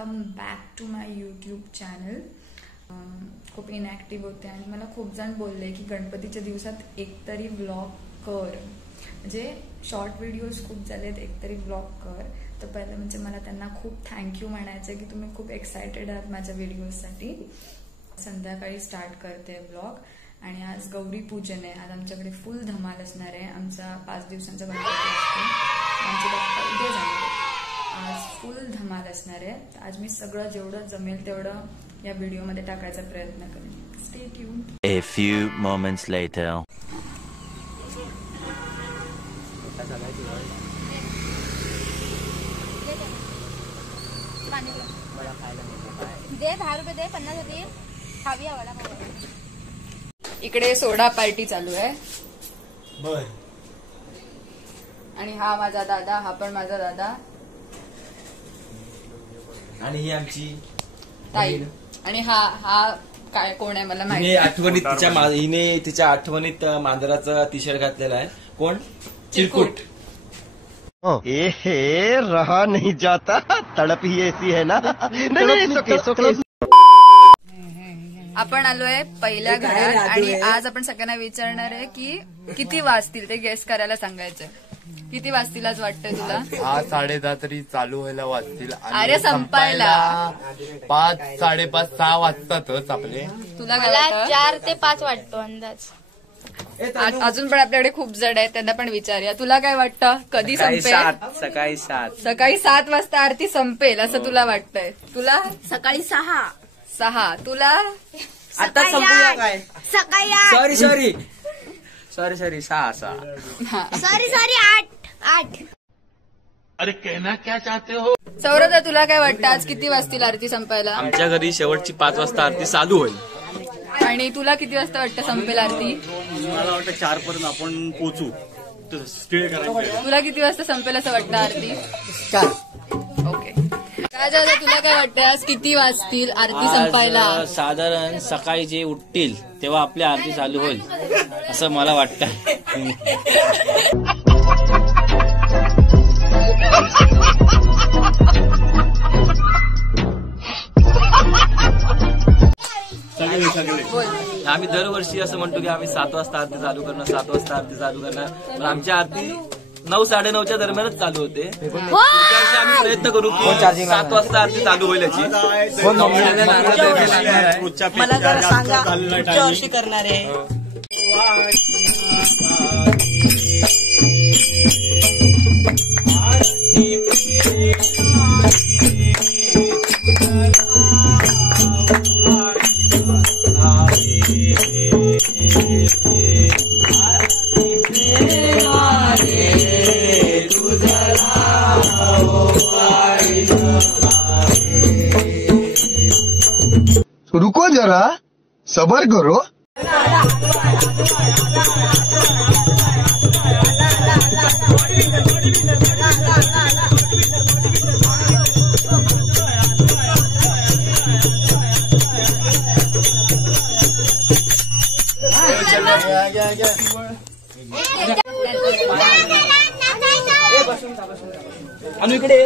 Welcome back to my YouTube channel. खूप inactive होते आणि मला खूप जण बोलले की गणपतीच्या दिवसात एकतरी व्लॉग कर, म्हणजे शॉर्ट व्हिडिओज खूप झालेत, एकतरी व्लॉग कर. तर पहिलं म्हणजे मला त्यांना खूप थँक्यू म्हणायचं की तुम्ही खूप एक्सायटेड आहात माझ्या व्हिडिओजसाठी. संध्याकाळी स्टार्ट करते व्लॉग आणि आज गौरी पूजन आहे. आज आमच्याकडे फुल धमाल असणार आहे. आमचा 5 दिवसांचा गणपती असतो. आमचे बाप्पा उद्या जाणार आहे. आज फुल धमाल असणार आहे. आज मी सगळं जेवढं जमेल तेवढं या व्हिडिओमध्ये टाकायचा प्रयत्न करेन. Stay tune. A few moments later. दे 10 रुपये दे, 50 होतील. खाऊया वाला इकडे सोडा पार्टी चालू आहे. बर. आणि हा माझा दादा, हा पण माझा दादा आणि ही आमची ताई. आणि हा काय कोण आहे मला माहिती. हिने तिच्या आठवणीत मांजराचा टी शर्ट घातलेला आहे. कोण? चिरकुट. हे रहा नहीं जाता, तड़प ही ऐसी है ना. आपण आलोय पहिल्या घरात आणि आज आपण सगळ्यांना विचारणार आहे की किती वाजतील ते गेस करायला सांगायचंय. किती वाजतील आज वाटतंय तुला? 10-10:30 तरी चालू व्हायला वाजतील. अरे संपायला 5, 5:30, 6 वाजतातच आपले. तुला मला काय 4 ते 5 वाटतो अंदाज. अजून पण आपल्याकडे खूप जड आहेत, त्यांना पण विचारूया. तुला काय वाटतं कधी संपेल? सकाळी 7. सकाळी 7 वाजता आरती संपेल असं तुला वाटतंय? तुला सकाळी 6. तुला आता संपूया काय? सकाळी सॉरी 6. सॉरी 8. अरे कहना क्या चाहते हो? सौरभ, तुला काय वाटतं आज किती वाजतील आरती संपायला? आमच्या घरी शेवटची 5 वाजता आरती चालू होईल. आणि तुला किती वाजता वाटतं संपेल आरती? मला वाटतं 4 पर्यंत आपण पोहोचू. तुला किती वाजता संपेल असं वाटतं आरती? 4. ओके. काय झालं, तुला काय वाटतं आज किती वाजतील आरती संपायला? साधारण सकाळी जे उठतील तेव्हा आपली आरती चालू होईल असं मला वाटतं. आम्ही दरवर्षी असं म्हणतो की आम्ही 7 वाजता आरती चालू करणार, पण आमची आरती 9-9:30च्या दरम्यानच चालू होते. आम्ही प्रयत्न करू की 7 वाजता आरती चालू होईल याची. मला जरा सांगा पुढच्या वर्षी करणार आहे. रुको जरा, सबर करो. आणि इकडे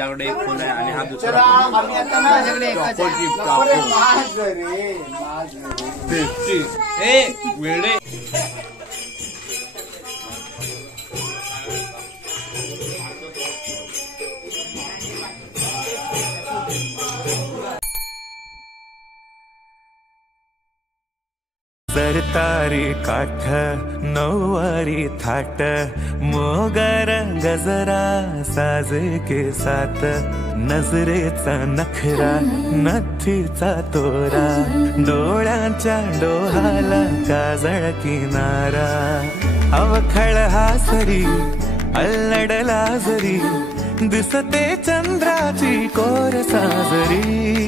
माझ्याकडे एक फोन आहे आणि हा दुसरा वेळे सरतारी काठ नऊवारी थाट मोगर गजरा साजे के साथ नजरेचा नखरा नथीचा तोरा डोळ्यांच्या डोहाला काजळ किनारा अवखळ हा सरी अल्लडला जरी दिसते चंद्राची कोर साजरी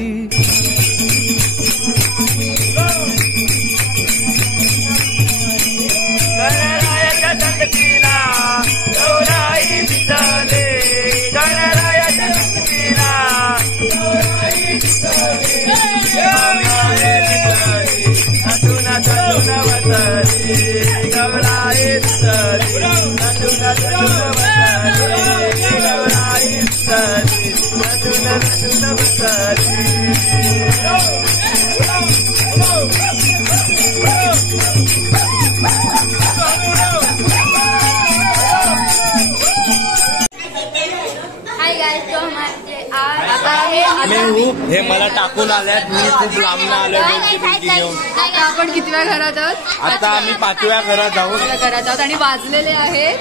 हे मला टाकून आल्यात मी खूप लांब आलोय घेऊन. आता आपण कितव्या घरात आहोत? आता आम्ही 5व्या घरात आहोत आणि वाजलेले आहेत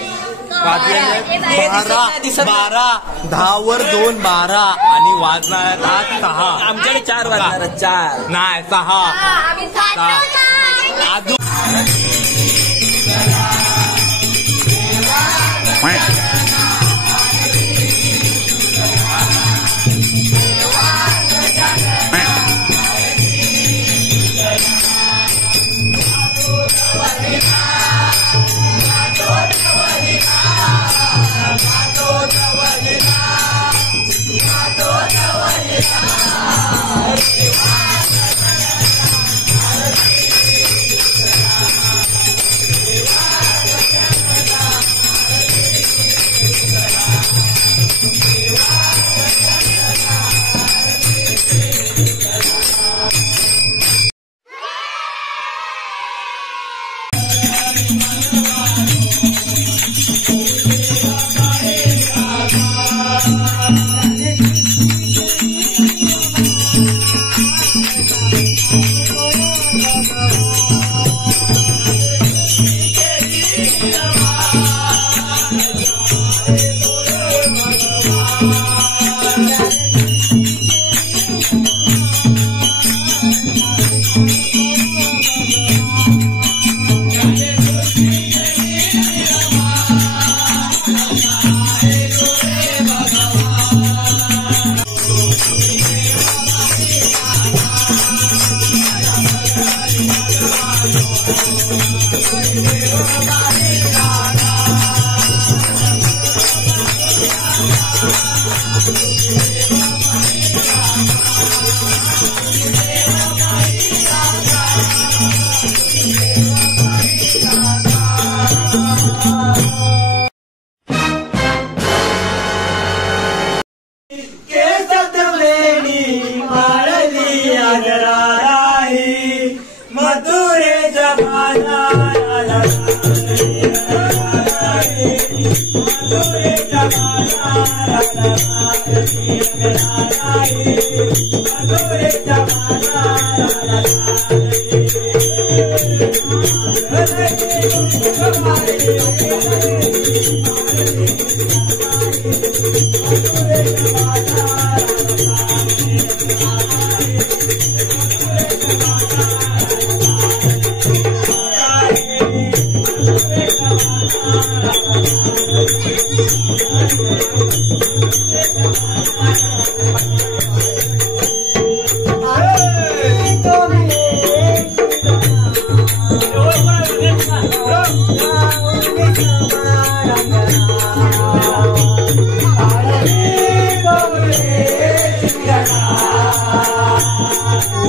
12 10 वर 2 12 आणि वाजणार 6 आमच्याकडे 4 वाजणार 4 नाही 6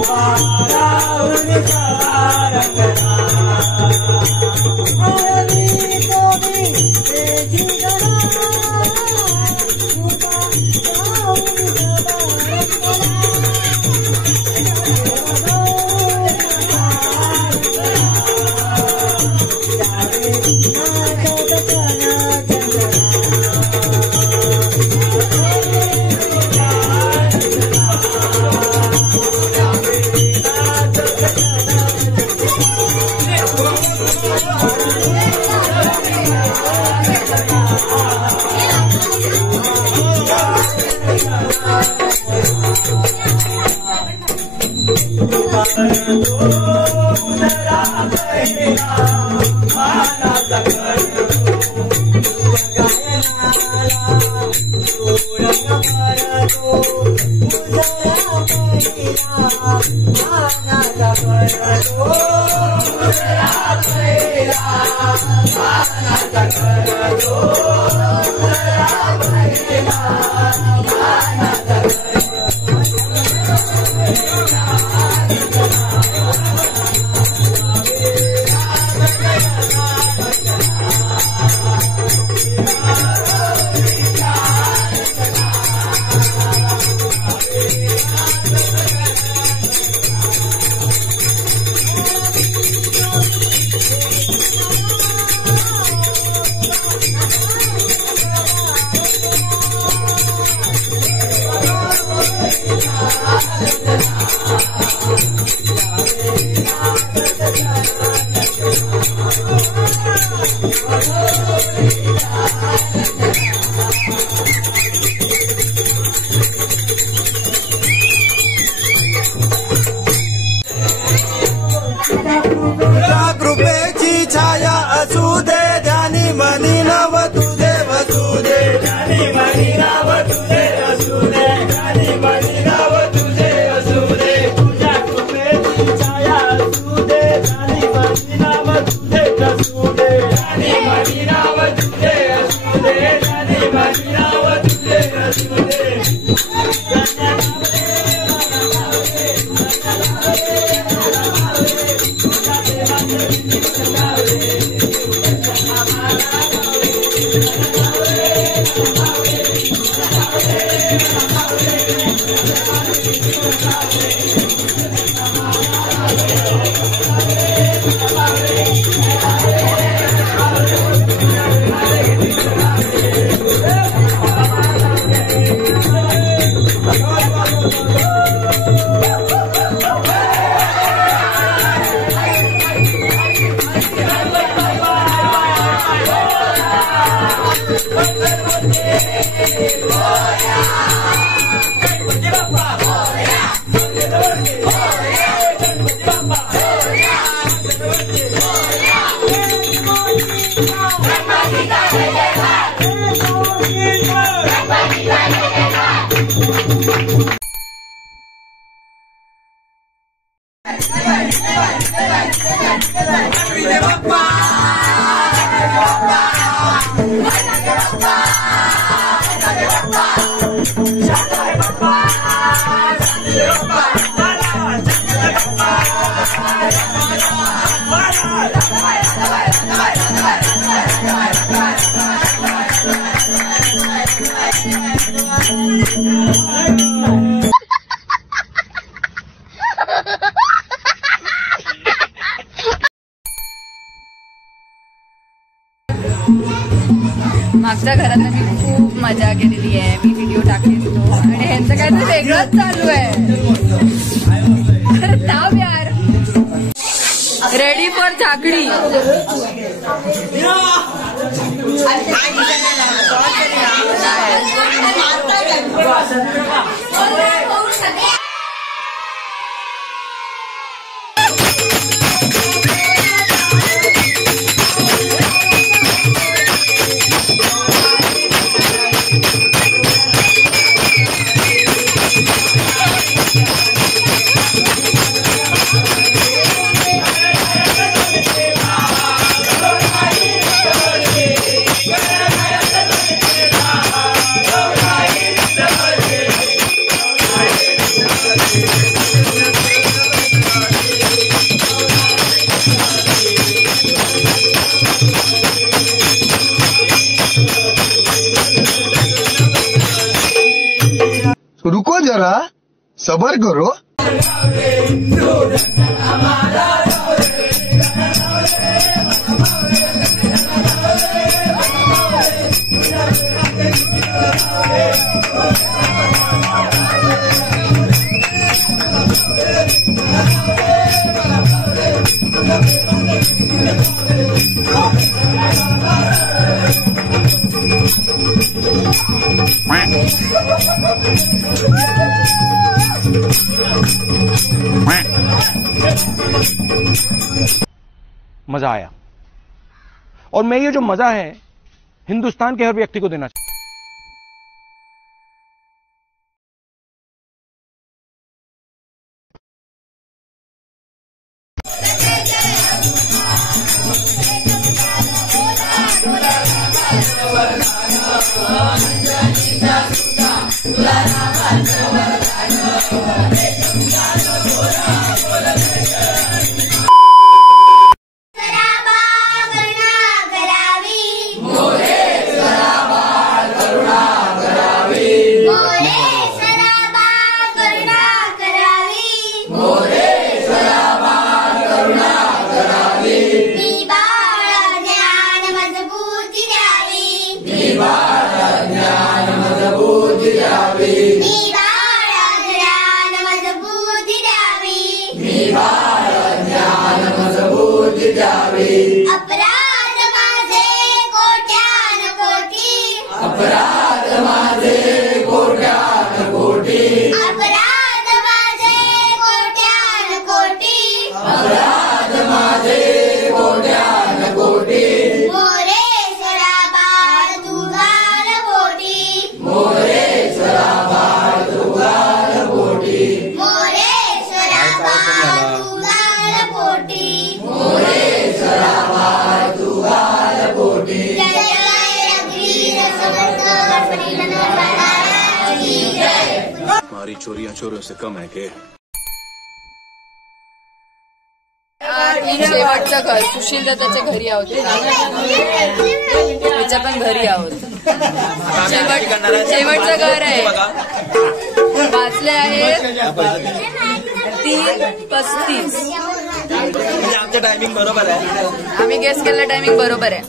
Wow. कृपेची छाया असू दे ध्यानी मनी नव तुझे वसू दे ध्यानी मनी नाव तुझे असू दे ध्यानी मनी नाव तुझे असू दे तुझ्या कृपेची छाया असू दे ध्यानी मनी नाव तुझे असू दे ध्यानी मनी नाव तुझे असू दे ध्यानी मनी नाव तुझे असू दे मागच्या घरात मी खूप मजा केलेली आहे. मी व्हिडिओ टाकलेला तो आणि ह्यांचं काय तर वेगळंच चालू आहे. थांब यार. रेडी फॉर झाकडी. रुको जरा सबर करो. मजा आया और मैं ये जो मजा है हिंदुस्तान के हर व्यक्ति को देना चाहता हूं। अपराध माझे कोट्यान कोटी, अपराध माझे कोट्यान कोटी, अपराध माझे कोट्यान कोटी, अपराध माझे कोट्यान कोटी, मोरेश्वरा बाळ तुझार पोटी, मोरेश्वरा बाळ तुझार पोटी, मोरेश्वरा बाळ तुझार पोटी, मोरेश्वरा बाळ तुझार पोटी। जय जय वीर समर्थ गणपती महाराज की जय। हमारी चोरियां चोरों से कम है के? शेवटचं घर सुशील दत्ताच्या घरी आहोत, त्याच्या पण घरी आहोत। शेवटचं घर आहे, वाचले आहेत 3:35। म्हणजे आमचं टायमिंग बरोबर आहे, आम्ही गेस केलेलं टायमिंग बरोबर आहे।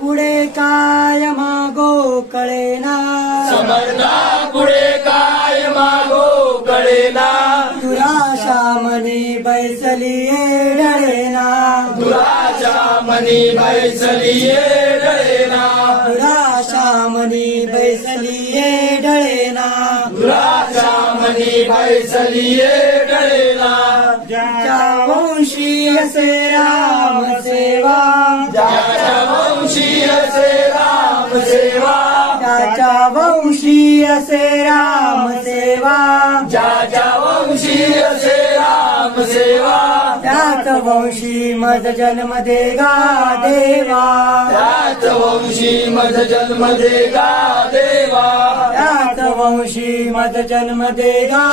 पुढे काय मागो कळेना, समर्था पुढे काय मागो कळेना, दुराशा मनी बैसली ढळेना, दुराशा मनी बैसली ढळेना, दुराशा मनी बैसली ढळेना, दुराशा मनी बैसली ढळेना, असे राम सेवा, ज्याच्या वंशी असे राम सेवा, त्याच्या वंशी असे राम सेवा, ज्याच्या वंशी असे राम सेवा, त्याच वंशी मज जन्म देगा देवा, त्याच वंशी मज जन्म देगा देवा, त्याच वंशी मज जन्म देगा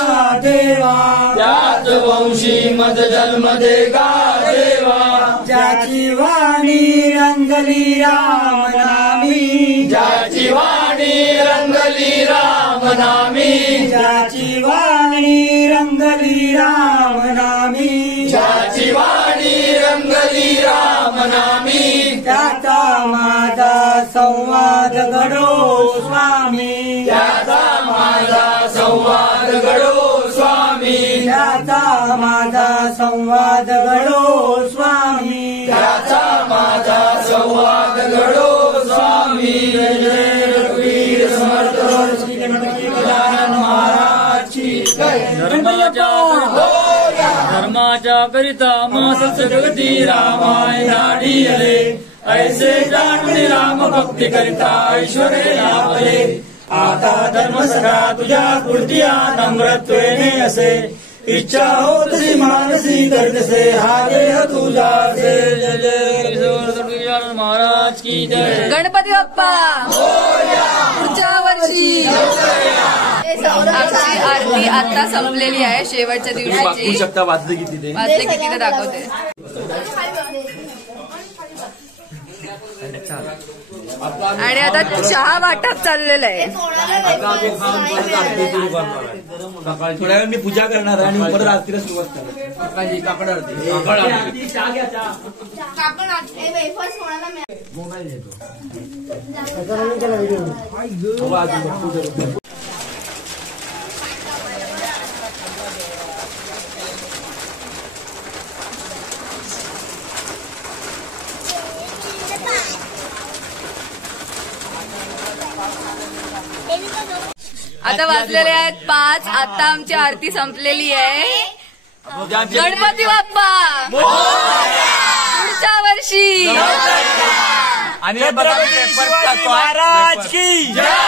देवा, त्याच वंशी मज जन्म देगा देवा, ज्याची वाणी रंगली राम नामी, ज्याची वाणी रंगली राम नामी, ज्याची वाणी रंगली राम नामी, ज्याची वाणी रंगली राम नामी, त्याचा माझा संवाद घडो स्वामी, त्याचा माझा संवाद घडो स्वामी, त्याचा माझा संवाद घडो स्वामी, त्याचा माझा संवाद घडो स्वामी. जय जय रघुवीर समर्थ श्री गणपती गजानन महाराज की जय. धर्माच्या करिता मासच जगती रामाय धाडी आले, ऐसे जाणून राम भक्ती करिता ऐश्वर्य लाभले. आता धर्म सगळा तुझ्या पूर्तीया नम्रत्वेने असे, इच्छा होतशी मानसी करतसे हा देह तुझा असे. जय जय महाराज की जय. गणपती बाप्पा पुढच्या वर्षी. आमची आरती आता संपलेली आहे शेवटच्या दिवसाची. शकता वाजले किती ते किती दाखवते. आणि आता चहा वाटप चाललेलं आहे. थोड्या वेळ मी पूजा करणार आहे आणि परत आरतीला सुरुवात करणार. काकड आरती. मोबाईल घेतो. आता वाजलेले आहेत 5. आता आमची आरती संपलेली आहे. गणपती बाप्पा पुढच्या वर्षी. आणि महाराज की जय.